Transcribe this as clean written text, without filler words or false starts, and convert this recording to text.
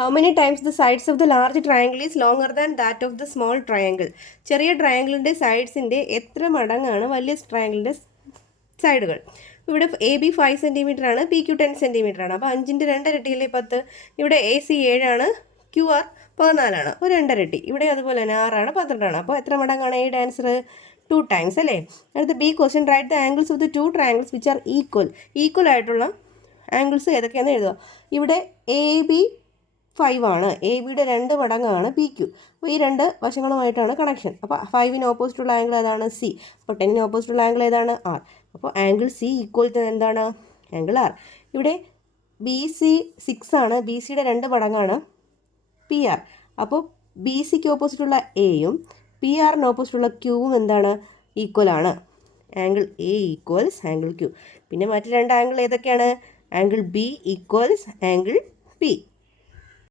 How many times the sides of the large triangle is longer than that of the small triangle? ചെറിയ ട്രയാങ്കിളിൻ്റെ സൈഡ്സിൻ്റെ എത്ര മടങ്ങാണ് വലിയ ട്രയാങ്കിളിൻ്റെ സൈഡുകൾ? ഇവിടെ A B 5 centimetre ആണ്, P Q 10 centimetre ആണ്. അപ്പോൾ 5ൻ്റെ 2 ഇരട്ടിയില്ലേ 10. ഇവിടെ എ സി 7 ആണ്, ക്യു ആർ 14 ആണ്, ഒരു 2 ഇരട്ടി. ഇവിടെ അതുപോലെ തന്നെ 6 ആണ്, 12 ആണ്. അപ്പോൾ എത്ര മടങ്ങാണ് എയുടെ ആൻസർ? 2 ടൈംസ് അല്ലേ? അടുത്ത B question, write the angles of the 2 triangles which are equal ആയിട്ടുള്ള ആംഗിൾസ് ഏതൊക്കെയാണെന്ന് എഴുതുക. ഇവിടെ എ ബി 5 ആണ്, എ ബിയുടെ 2 മടങ്ങാണ് പി ക്യു. അപ്പോൾ ഈ 2 വശങ്ങളുമായിട്ടാണ് കണക്ഷൻ. അപ്പോൾ 5ന് ഓപ്പോസിറ്റുള്ള ആംഗിൾ ഏതാണ്? സി. അപ്പോൾ 10ന് ഓപ്പോസിറ്റുള്ള ആംഗിൾ ഏതാണ്? ആർ. അപ്പോൾ ആംഗിൾ സി ഈക്വൽ ടു എന്താണ്? Angle R. ഇവിടെ ബി സി 6 ആണ്, ബി സിയുടെ 2 മടങ്ങാണ് പി ആർ. അപ്പോൾ ബി സിക്ക് ഓപ്പോസിറ്റുള്ള എയും പി ആറിന് ഓപ്പോസിറ്റുള്ള ക്യൂവും എന്താണ്? ഈക്വൽ ആണ്. Angle A equals angle Q. പിന്നെ മറ്റ് 2 ആംഗിൾ ഏതൊക്കെയാണ്? Angle B equals angle P.